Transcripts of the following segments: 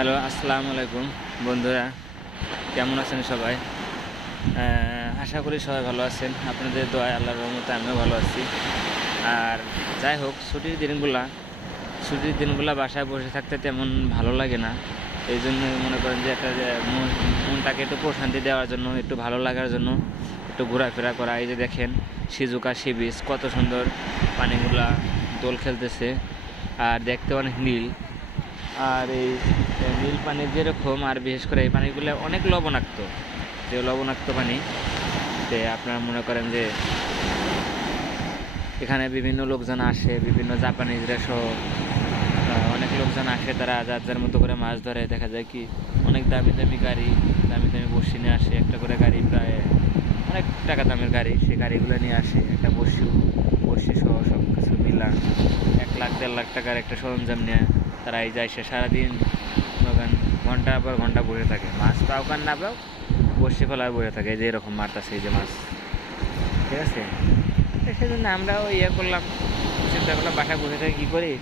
Hello, আসসালামু আলাইকুম বন্ধুরা, কেমন আছেন সবাই? আশা করি সবাই ভালো আছেন। আপনাদের দোয়ায় আল্লাহর রহমতে আমিও ভালো আছি। আর যাই হোক, ছুটির দিনগুলা বাসায় বসে থাকতে তেমন ভালো লাগে না। এই জন্য মনে করেন যে একটা যে মনটাকে একটু প্রশান্তি দেওয়ার জন্য, একটু ভালো লাগার জন্য একটু ঘোরাফেরা করা। এই যে দেখেন শিজুকা সি বিচ, কত সুন্দর পানিগুলা দোল খেলতেছে আর দেখতে অনেক নীল। আর এই নীল পানি যেরকম, আর বিশেষ করে এই পানিগুলো অনেক লবণাক্ত, যে লবণাক্ত পানি। তে আপনারা মনে করেন যে এখানে বিভিন্ন লোকজন আসে, বিভিন্ন জাপানিজরা সহ অনেক লোকজন আসে, তারা যার যার মতো করে মাছ ধরে। দেখা যায় কি অনেক দামি দামি গাড়ি, দামি দামি বড়শি নিয়ে আসে, একটা করে গাড়ি প্রায় অনেক টাকা দামের গাড়ি, সেই গাড়িগুলো নিয়ে আসে একটা বড়শি সহ সব কিছু মিলা 1 লাখ 1.5 লাখ টাকার একটা সরঞ্জাম নিয়ে তারা এই যায়। সে সারাদিন ঘন্টা পর ঘন্টা বসে থাকে, মাছ পাও কার না পাও বসে ফেলায় বসে থাকে, যে এরকম মারতাছে এই যে মাছ। ঠিক আছে, সেই জন্য আমরাও করলাম, চিন্তা করলাম বাসায় বসে থেকে কী করি,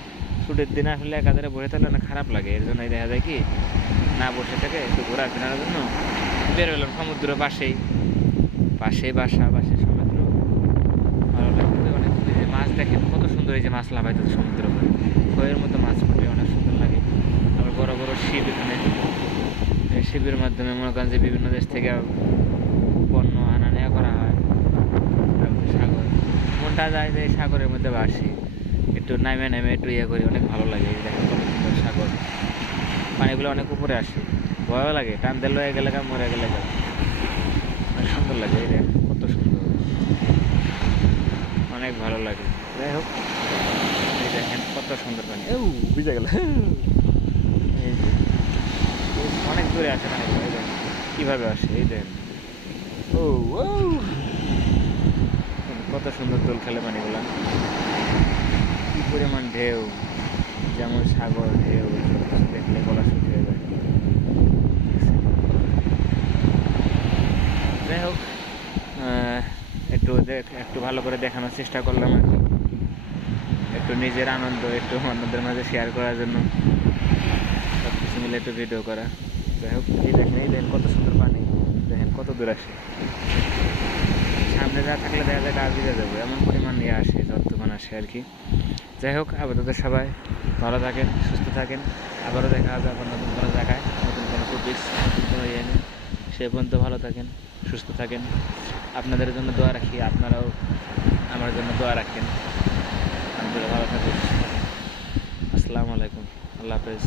ছুটির দিন আসলে একাধারে বসে থাকলে অনেক খারাপ লাগে। এর জন্যই দেখা যায় কি না বসে থেকে একটু ঘোরাফেরার জন্য বেরোলাম সমুদ্র পাশেই বাসা, পাশে সমুদ্র। ভালো লাগছে অনেক। যে মাছ দেখেন কত সুন্দর, এই যে মাছ লাফাইতেছে সমুদ্র করে, খয়ের মতো মাছ ফুটে অনেক সুন্দর লাগে। আবার বড় বড় শিপ, এখানে শিপের মাধ্যমে মনে করেন যে বিভিন্ন দেশ থেকে পণ্য আনা নেওয়া করা হয়। তারপরে সাগর, মনটা যায় যে সাগরের মধ্যে ভাসি, একটু নামে নামে একটু করি, অনেক ভালো লাগে। দেখেন কত সুন্দর সাগর, পানিগুলো অনেক উপরে আসে, ভয়ও লাগে, টান দিয়ে লয়ে গেলে মরে গেলে অনেক সুন্দর লাগে। এই দেখেন কত সুন্দর, অনেক ভালো লাগে। যাই হোক, এই দেখেন কত সুন্দর পানি, বুঝে গেল। এই যে অনেক দূরে আসে পানিগুলো, এই দেখেন কীভাবে আসে, এই দেখেন ও ও কত সুন্দর দোল খেলে পানিগুলা, কী পরিমাণ ঢেউ, যেমন সাগর ঢেউ, দেখলে গলা শুকিয়ে যায়। যাই হোক, একটু ভালো করে দেখানোর চেষ্টা করলাম আর কি, একটু নিজের আনন্দ একটু অন্যদের মাঝে শেয়ার করার জন্য সব কিছু মিলে একটু ভিডিও করা। যাই হোক, এই দেখেন কত সুন্দর পানি, দেখেন কত দূর আসে, সামনে যা থাকলে দেখা যায় গা ভিজে যাবে, এমন পরিমাণ নিয়ে আসে, যতক্ষণ আসে আর কি। যাই হোক, আপাতত সবাই ভালো থাকেন, সুস্থ থাকেন। আবারও দেখা হবে আবার নতুন কোনো জায়গায়, নতুন কোনো টপিক্স, নতুন কোনো নিয়ে। সে পর্যন্ত ভালো থাকেন, সুস্থ থাকেন। আপনাদের জন্য দোয়া রাখি, আপনারাও আমার জন্য দোয়া রাখেন। আপনারা ভালো থাকুন। আসসালামু আলাইকুম, আল্লাহ হাফেজ।